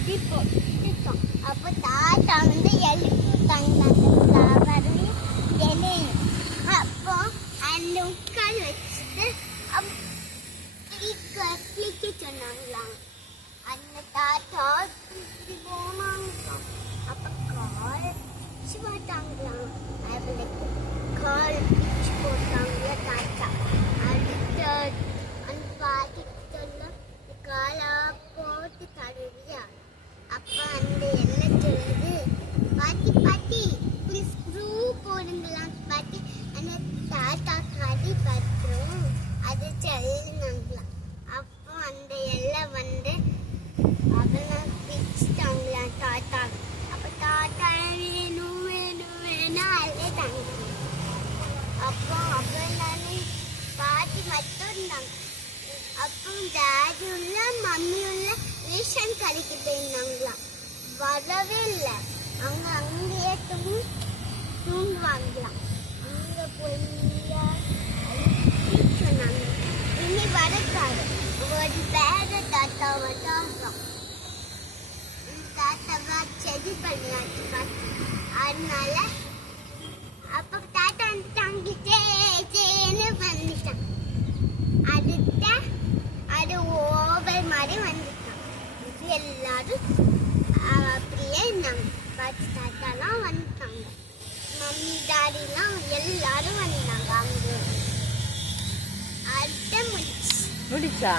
கட்டி போட்டுட்டோம். அப்போ தாத்தா வந்து எழுப்பிட்டாங்க அந்த ஃப்ளவரையும் இலையும். அப்போ அந்த உட்கால் வச்சுட்டு கிளிக்க சொன்னாங்களாம். அந்த தாத்தா இப்படி போனாங்களாம். அப்போ காலை பிடிச்சு போட்டாங்களாம். அவளுக்கு காலை பிடிச்சு போட்டாங்களா தாத்தா. அடுத்த அந்த பாட்டிக்கு சொல்ல காலா போட்டு தருவியா. அப்போ அந்த எல்லாம் சொல்லுது, பாட்டி பாட்டி இப்படி ஸ்க்ரூ போடுங்களாம் பாட்டி. அந்த தாத்தா கறி பற்றும் அது சொல்லுனாங்களாம். அப்போ அந்த எல்லாம் வந்து அவனை பிடிச்சிட்டாங்களாம் தாத்தா. அப்போ தாத்தா வேணும் வேணும் வேணும் அழுதாங்க. அப்போ அவனாலே பாட்டி மட்டும் இருந்தாங்க. அப்போ டாடி உள்ள மம்மி உள்ள ரேஷன் கடைக்கு போயிருந்தாங்களாம். வரவே இல்லை. அங்கேயே தூங்குவாங்களாம். அங்கே போய் சொன்னாங்க, இனி வரக்காரு ஒரு வேற தாத்தாவை தான் தாத்தாவா செடி பண்ணியாச்சு பார்த்து. அதனால அப்போ தாத்தா தங்கி சேன்னு வந்துட்டான். அடுத்த அது ஓவர் மாதிரி வந்துட்டான். எல்லாரும் அப்படியே இருந்தாங்க. பாட்டி தாத்தாலாம் வந்துட்டாங்க. மம்மி டாடிலாம் எல்லாரும் வந்தாங்க. அங்கே அடுத்த முடிச்சா